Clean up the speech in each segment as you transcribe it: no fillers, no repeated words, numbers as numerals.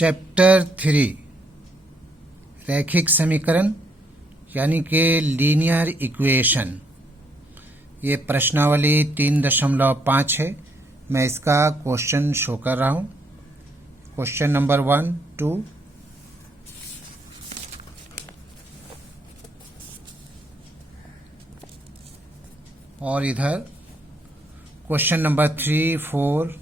Chapter 3 रैखिक समीकरण यानी कि लीनियर इक्वेशन। ये प्रश्नावली 3.5 है। मैं इसका क्वेश्चन शो कर रहा हूँ। क्वेश्चन नंबर 1, 2 और इधर क्वेश्चन नंबर 3, 4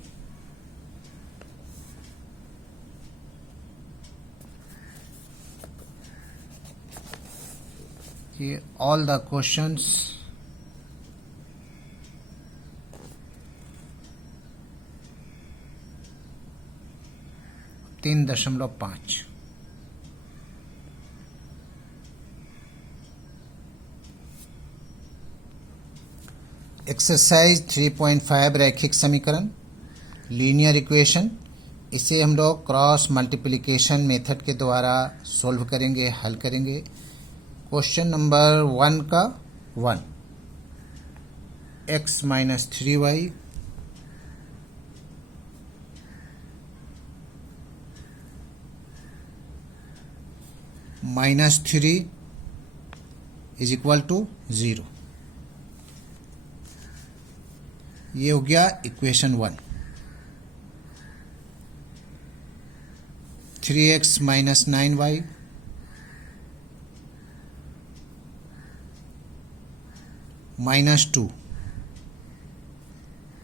ये all the questions तीन दशमलव 5। एक्सरसाइज 3.5 रैखिक समीकरण लीनियर इक्वेशन। इसे हम लोग क्रॉस मल्टीप्लिकेशन मेथड के द्वारा सॉल्व करेंगे, हल करेंगे। क्वेश्चन नंबर 1 का 1, x minus 3y minus 3 is equal to 0। ये हो गया equation 1। 3x minus 9y minus 2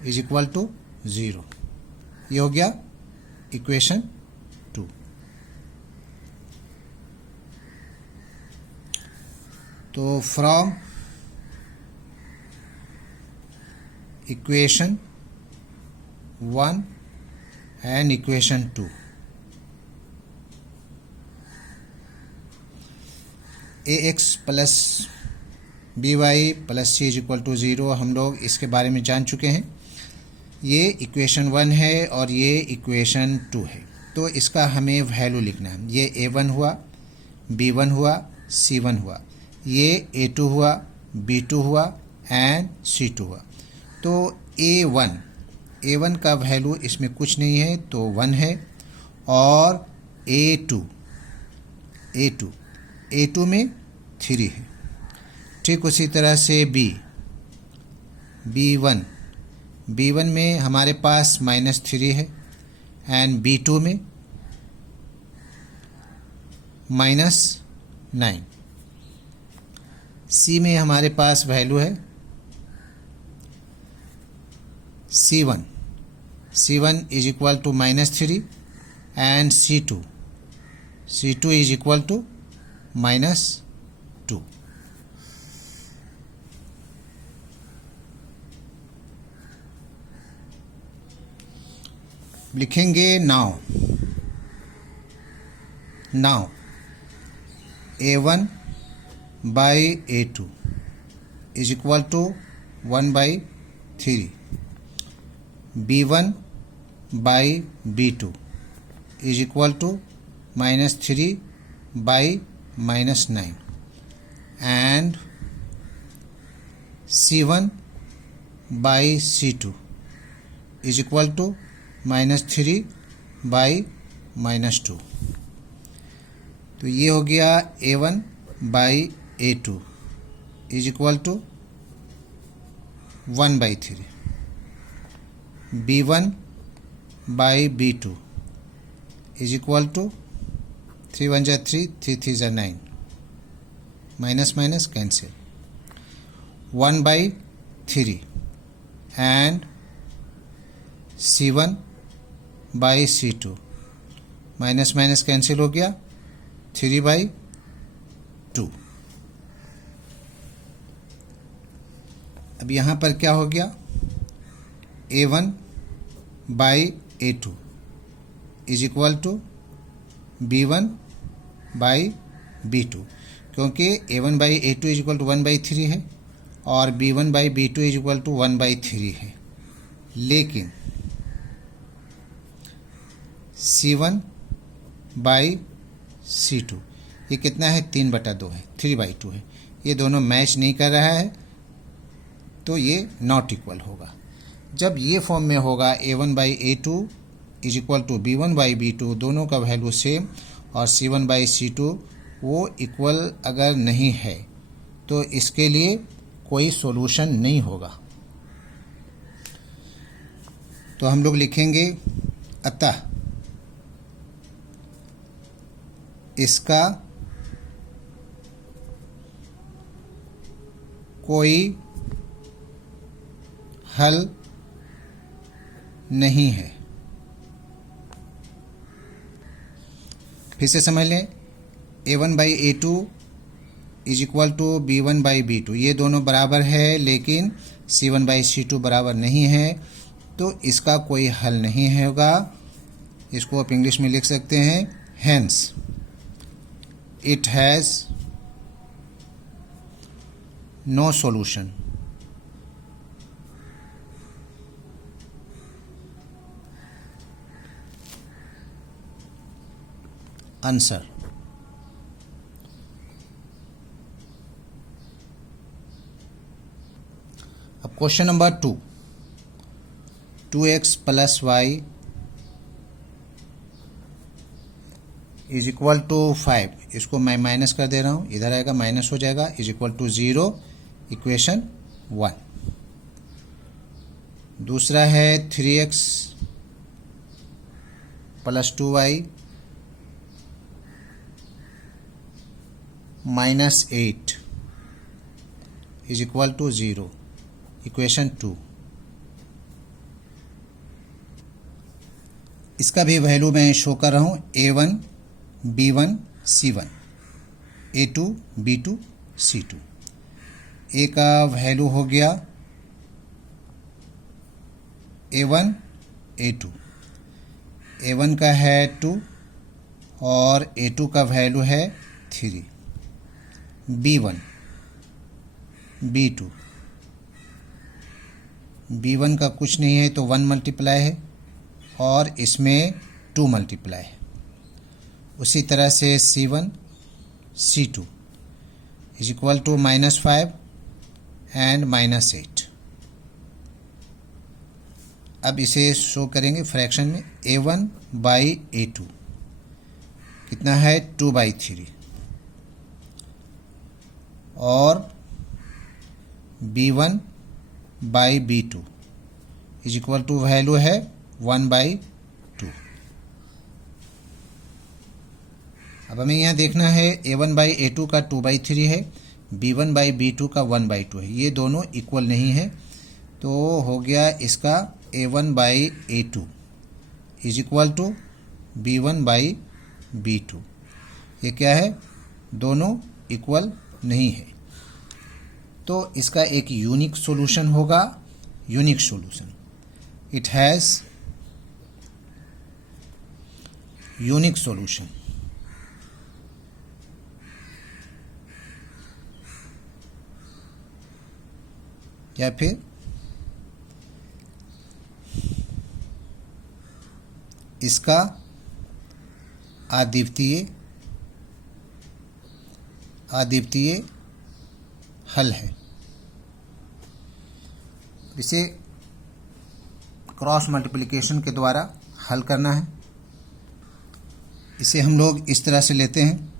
is equal to 0। ये हो गया इक्वेशन 2। तो from equation 1 and equation 2 ax plus by plus C is equal to 0 हम लोग इसके बारे में जान चुके हैं। ये इक्वेशन 1 है और ये इक्वेशन 2 है। तो इसका हमें वैल्यू लिखना है। ये a1 हुआ, b1 हुआ, c1 हुआ, ये a2 हुआ, b2 हुआ एंड c2 हुआ। तो a1 का वैल्यू इसमें कुछ नहीं है तो 1 है। और a2 में 3 है। ठीक उसी तरह से b1 में हमारे पास माइनस 3 है एंड b2 में माइनस 9। c में हमारे पास वैल्यू है c1 is equal to minus 3 and c2 is equal to minus 2। लिखेंगे now a1 by a2 is equal to 1/3। b1 by b2 is equal to minus 3 by minus 9 and c1 by c2 is equal to minus 3 by minus 2। तो ये हो गया a1 by a2 is equal to 1/3। b1 by b2 is equal to 3 1 जा 3, 3 3 जा 9, minus minus cancel, 1/3 and c1 by c2 minus minus cancel हो गया, 3/2। अब यहाँ पर क्या हो गया, a1 by a2 is equal to b1 by b2, क्योंकि a1 by a2 is equal to 1/3 है और b1 by b2 is equal to 1/3 है। लेकिन c1 बाई c2 ये कितना है, 3/2 है, 3/2 है। ये दोनों मैच नहीं कर रहा है तो ये नॉट इक्वल होगा। जब ये फॉर्म में होगा a1 by a2 is equal to B1 by B2 दोनों का वैल्यू सेम और C1 बाई C2 वो इक्वल अगर नहीं है तो इसके लिए कोई सॉल्यूशन नहीं होगा। तो हम लोग लिखेंगे अतः इसका कोई हल नहीं है। फिर से समझ लें, A1 by A2 is equal to B1 by B2 ये दोनों बराबर है, लेकिन C1 बाई C2 बराबर नहीं है, तो इसका कोई हल नहीं होगा। इसको आप इंग्लिश में लिख सकते हैं hence it has no solution. Answer अब question number 2x plus y is equal to 5, इसको मैं माइनस कर दे रहा हूँ, इधर आएगा माइनस हो जाएगा, इज इक्वल टू 0 इक्वेशन 1। दूसरा है 3x plus 2y minus 8 is equal to 0 equation 2। इसका भी वैल्यू मैं शो कर रहा हूँ A1 B1 C1 A2 B2 C2। ए का वैल्यू हो गया A1 A2, A1 का है 2 और A2 का वैल्यू है 3। B1 B2 B1 का कुछ नहीं है तो 1 मल्टीप्लाई है और इसमें 2 मल्टीप्लाई है। उसी तरह से C1 C2 is equal to -5 and -8। अब इसे शो करेंगे फ्रैक्शन में A1 बाई A2 कितना है 2/3 और B1 by B2 is equal to value है 1/2। अब हमें यहाँ देखना है A1 बाई A2 का 2/3 है, B1 बाई B2 का 1/2 है, ये दोनों इक्वल नहीं है, तो हो गया इसका A1 by A2 is equal to B1 by B2। ये क्या है, दोनों इक्वल नहीं है, तो इसका एक यूनिक सॉल्यूशन होगा। Unique solution, it has unique solution. या फिर इसका अद्वितीय हल है। इसे क्रॉस मल्टीप्लिकेशन के द्वारा हल करना है। इसे हम लोग इस तरह से लेते हैं,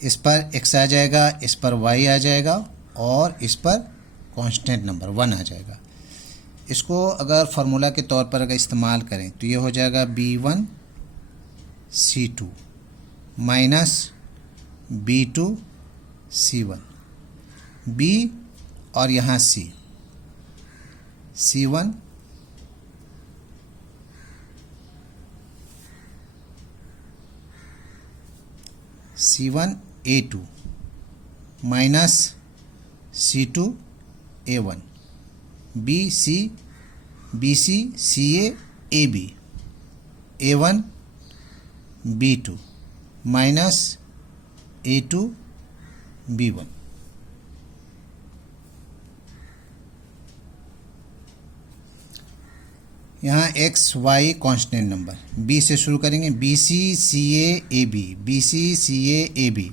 इस पर x आ जाएगा, इस पर y आ जाएगा और इस पर कांस्टेंट नंबर 1 आ जाएगा। इसको अगर फार्मूला के तौर पर अगर इस्तेमाल करें तो ये हो जाएगा B1 C2 minus B2 C1, B और यहाँ C1 C1 A2 minus C2 A1, BC BC CA AB A1 B2 minus A2 B1। यहाँ X Y constant number, B से शुरू करेंगे, B C C A B, B C C A B,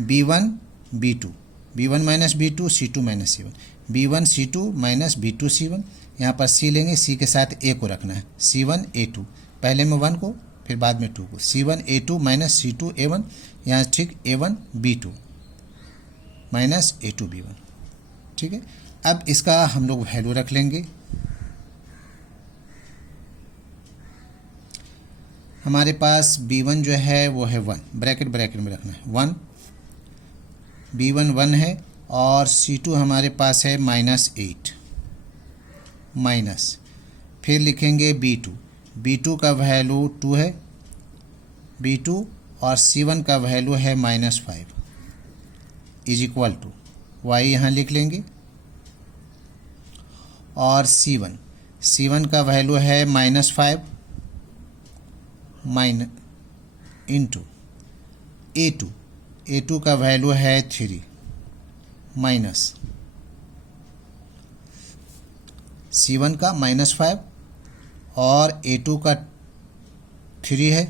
B one B two, B one minus B two, C two minus C one, B one C two minus B two C one. यहाँ पर सी लेंगे, सी के साथ ए को रखना है, सी one A to, पहले में वन को फिर बाद में टू को, C one A two minus C two A one, यहाँ ठीक A one B two minus A two B one. ठीक है, अब इसका हम लोग वैल्यू रख लेंगे। हमारे पास b1 जो है वो है 1, ब्रैकेट में रखना है 1, b1 1 है और c2 हमारे पास है -8 माइनस, फिर लिखेंगे b2 का वैल्यू 2 है, b2 और c1 का वैल्यू है -5 इज इक्वल टू y यहाँ लिख लेंगे, और c1 का वैल्यू है -5 इंटू ए टू का वैल्यू है 3 माइनस c1 का -5 और a2 का 3 है,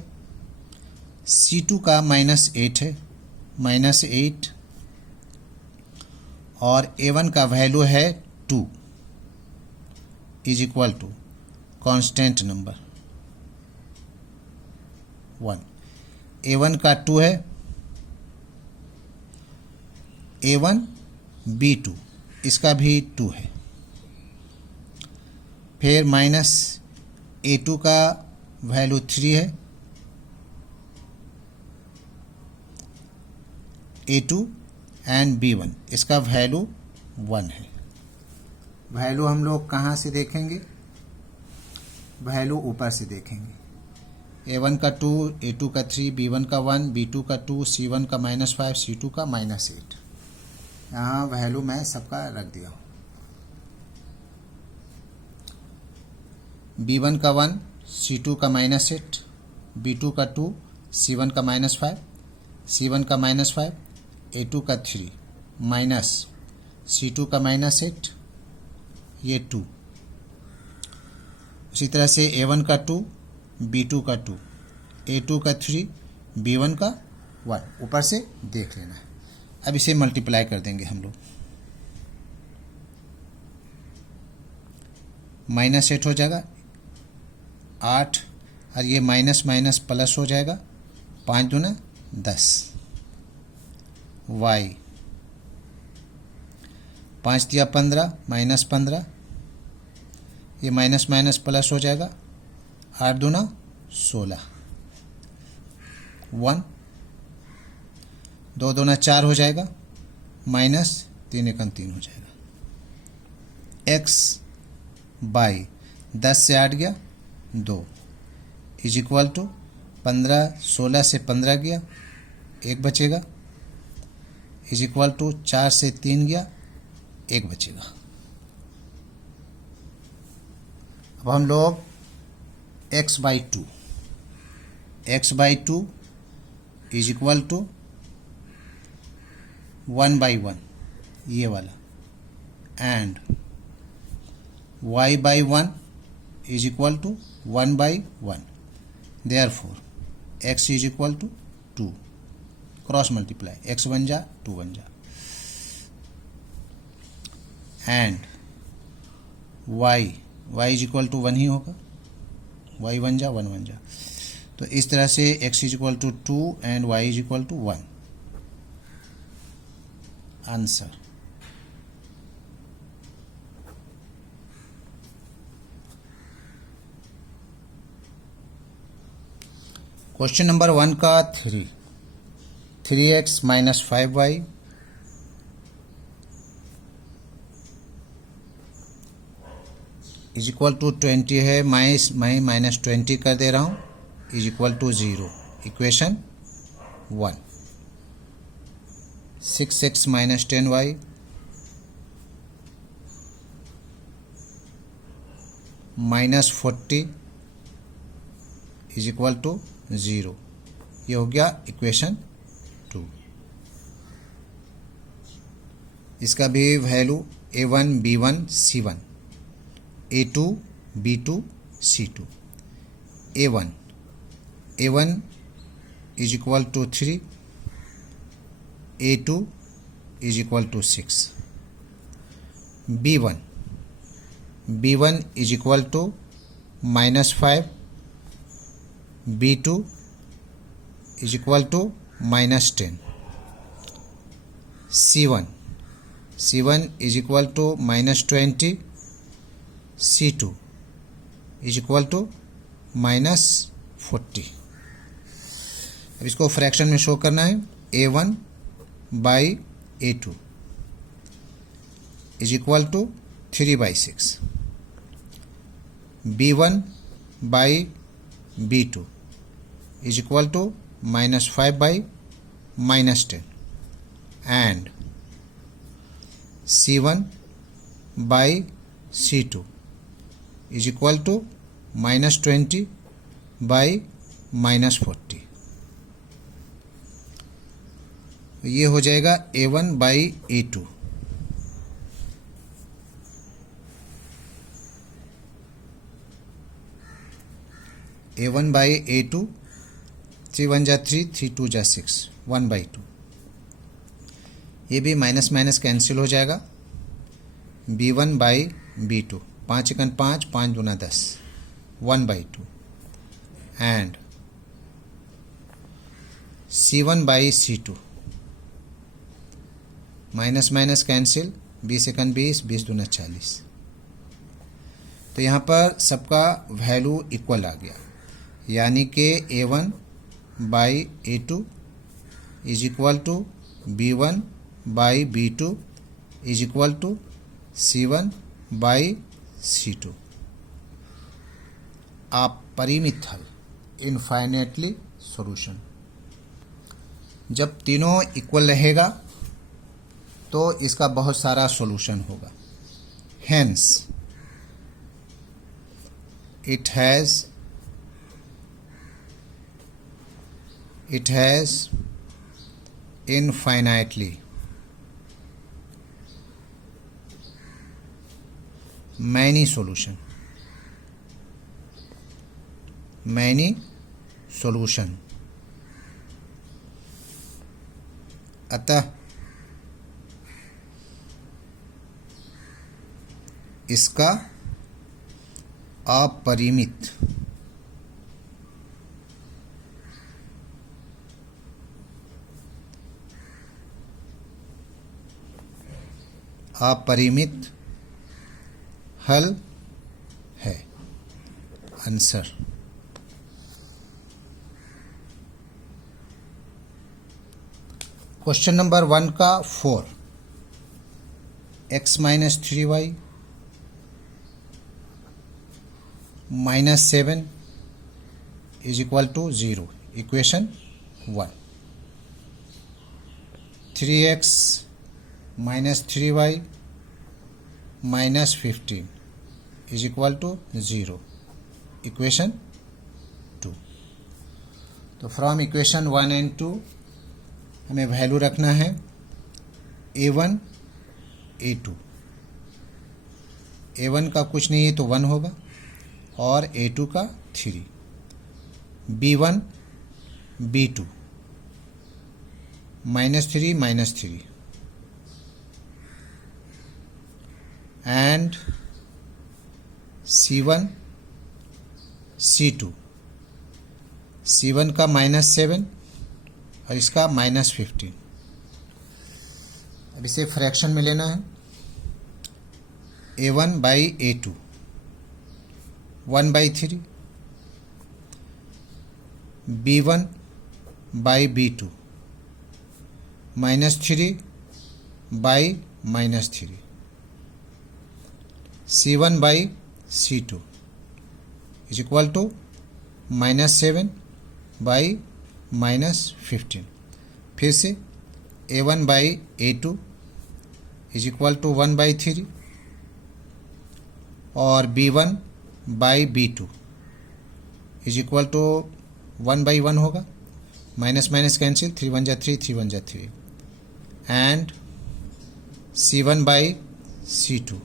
c2 का -8 है, -8 और a1 का वैल्यू है 2 is equal to constant number 1। a1 का 2 है, a1 b2 इसका भी 2 है, फिर माइनस a2 का वैल्यू 3 है, a2 एंड b1 इसका वैल्यू 1 है। वैल्यू हम लोग कहाँ से देखेंगे? वैल्यू ऊपर से देखेंगे। a1 का 2, a2 का 3, b1 का 1, b2 का 2, c1 का -5, c2 का -8। यहाँ वैल्यू मैं सबका रख दिया हूँ। b1 का 1, c2 का -8, b2 का 2, c1 का -5, c1 का -5, a2 का 3 माइनस c2 का -8, ये 2। उसी तरह से a1 का 2, b2 का 2, a2 का 3, b1 का 1 ऊपर से देख लेना है। अब इसे मल्टीप्लाई कर देंगे हम लोग, -8 हो जाएगा 8 और ये माइनस माइनस प्लस हो जाएगा, 5 दूना 10, y 5 दिया 15 -15, ये माइनस माइनस प्लस हो जाएगा, 8 दूना 16, 1 2 दूना 4 हो जाएगा, माइनस 3 एकम 3 हो जाएगा। x बाई 10 से 8 गया 2 इज इक्वल टू 15, 16 से 15 गया 1 बचेगा, इज इक्वल टू 4 से 3 गया 1 बचेगा। अब हम लोग x by 2 is equal to 1/1 ये वाला, and y by 1 is equal to 1/1, therefore x is equal to 2, cross multiply x बन जा 2 बन जा, and y is equal to 1 ही होगा, y बन जा 1 बन जा। तो इस तरह से x is equal to 2 and y is equal to 1 answer. Question number 1 का 3x minus 5y is equal to 20 है, मैं माइनस 20 कर दे रहा हूँ, is equal to 0, equation 1। 6x minus 10y minus 40 is equal to 0, ये हो गया इक्वेशन 2। इसका भी value a1 b1 c1, a2 b2 C2. A1 is equal to 3, A2 is equal to 6. B1 is equal to -5, B2 is equal to -10. C1 is equal to -20, C2 is equal to -40. अब इसको fraction में show करना है. A1 by A2 is equal to 3/6. B1 by B2 is equal to -5 by -10, and C1 by C2 is equal to -20 by -40. ये हो जाएगा A1 by A2. A1 by A2, 3 1 जा 3, 3 2 जा 6, 1/2. ये भी माइनस माइनस कैंसिल हो जाएगा. B1 by B2, 5 1 5, 5 2 10, 1/2. And C1 by C2, minus minus cancel, 20 1 20, 20 2 40. तो यहाँ पर सबका वैल्यू इक्वल आ गया, यानी कि A1 by A2 is equal to B1 by B2 is equal to C1 by C2. अपरिमित हल, इनफाइनेटली सॉल्यूशन. जब तीनों इक्वल रहेगा तो इसका बहुत सारा सॉल्यूशन होगा. Hence it has infinitely many solution. अतः इसका अपरिमित हल है. आंसर. क्वेश्चन नंबर 1 का 4. x - 3y -7 is equal to 0. Equation 1. 3x - 3y -15 is equal to 0. Equation 2. तो फ्रॉम इक्वेशन 1 एंड 2 हमें वैल्यू रखना है. A1 A2, A1 का कुछ नहीं है तो 1 होगा, और A2 का 3. B1 B2 -3 -3, and C1 C2, C1 का -7 और इसका -15. अब इसे फ्रैक्शन में लेना है. A1 by A2 1/3, B1 by B2 -3 by -3, C1 by C2 is equal to -7 by -15. फिर से A1 by A2 is equal to 1/3, और B1 by B2 is equal to 1/1 होगा. माइनस माइनस कैंसिल, 3 1 जा 3, 3 1 जा 3, and C1 by C2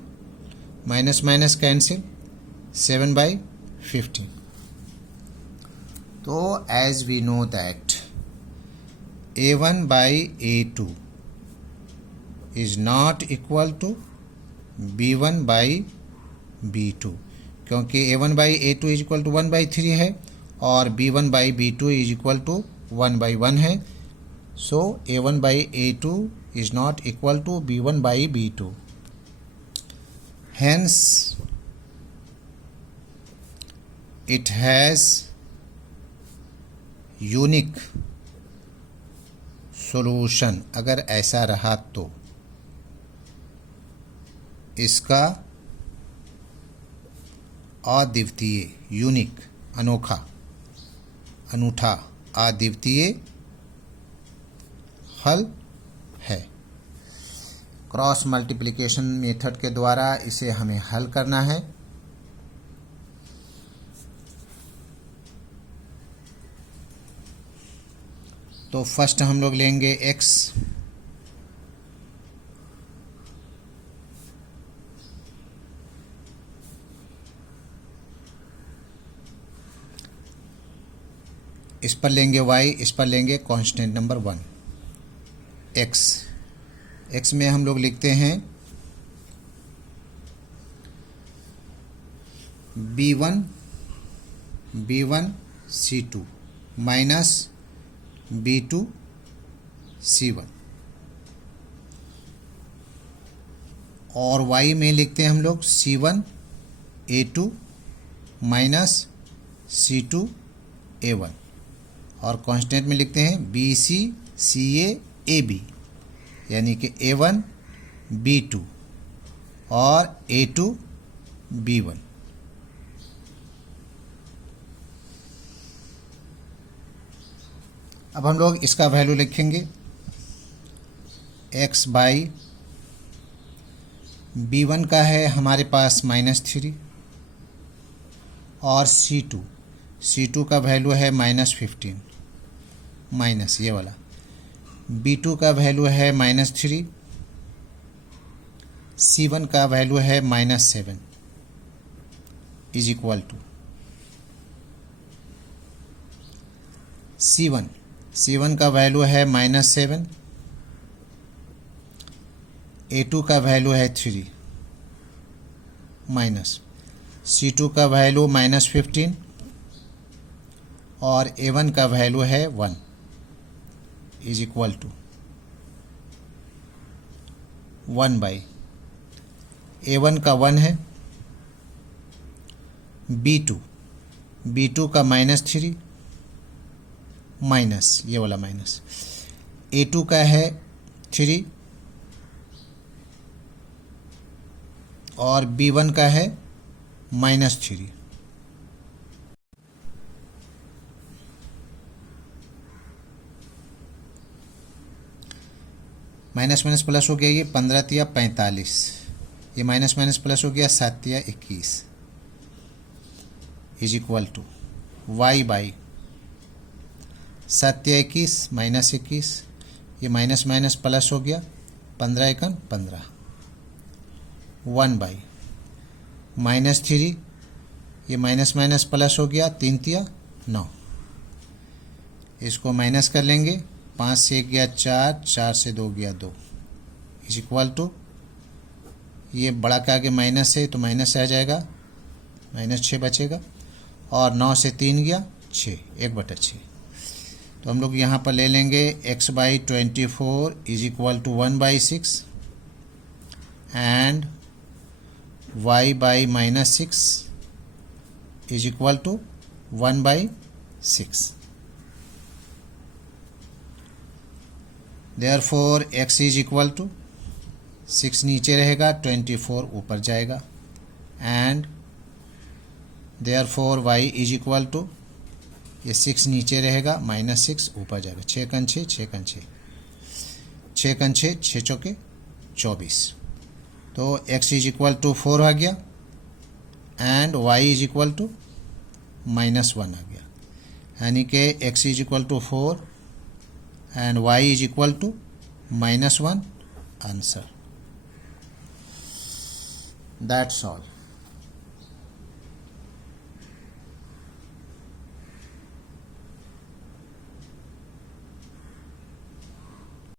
minus minus cancel, 7/15. 15। तो as we know that a1 by a2 is not equal to b1 by b2, क्योंकि a1 by a2 is equal to 1/3 है और b1 by b2 is equal to 1/1 है. So a1 by a2 is not equal to b1 by b2. Hence it has unique solution. अगर ऐसा रहा तो इसका अद्वितीय, यूनिक, अनोखा, अनूठा, अद्वितीय हल है. क्रॉस मल्टीप्लिकेशन मेथड के द्वारा इसे हमें हल करना है. तो फर्स्ट हम लोग लेंगे x, इस पर लेंगे y, इस पर लेंगे कांस्टेंट नंबर 1 x में हम लोग लिखते हैं b1 c2 minus b2 c1, और y में लिखते हैं हम लोग c1 a2 minus c2 a1, और कांस्टेंट में लिखते हैं bc ca ab, यानी कि a1 b2 और a2 b1. अब हम लोग इसका वैल्यू लिखेंगे x बाई b1 का है हमारे पास -3 और c2 का वैल्यू है -15, माइनस ये वाला. b2 का वैल्यू है -3, c1 का वैल्यू है -7 इज इक्वल टू c1 का वैल्यू है -7, a2 का वैल्यू है 3 माइनस c2 का वैल्यू -15 और a1 का वैल्यू है 1 is equal to 1 by a1 का 1 है, b2 का -3 माइनस ये वाला माइनस, a2 का है 3 और b1 का है -3. माइनस माइनस प्लस हो गया, ये 15 तिया 45, ये माइनस माइनस प्लस हो गया 7 तिया 21 is equal to Y by 7 तिया 21 -21, ये माइनस माइनस प्लस हो गया 15 एकन 15, 1 बाई -3, ये माइनस माइनस प्लस हो गया 3 तिया 9, इसको माइनस कर लेंगे, 5 से 1 गया 4, 4 से 2 गया 2 इज इक्वल टू, ये बड़ा के आगे माइनस है तो माइनस आ जाएगा, -6 बचेगा, और 9 से 3 गया 6, 1/6. तो हम लोग यहाँ पर ले लेंगे x by 24 is equal to 1/6 and y by -6 is equal to 1/6. Therefore x is equal to 6 नीचे रहेगा, 24 ऊपर जाएगा, and therefore y is equal to, ये 6 नीचे रहेगा, -6 ऊपर जाएगा, 6 कन 6, 6 कन 6, 6 कन 6, 6 चौके 24. तो x इज इक्वल टू 4 आ गया and y is equal to -1 आ गया, यानी कि x is equal to 4 and y is equal to -1 answer. That's all.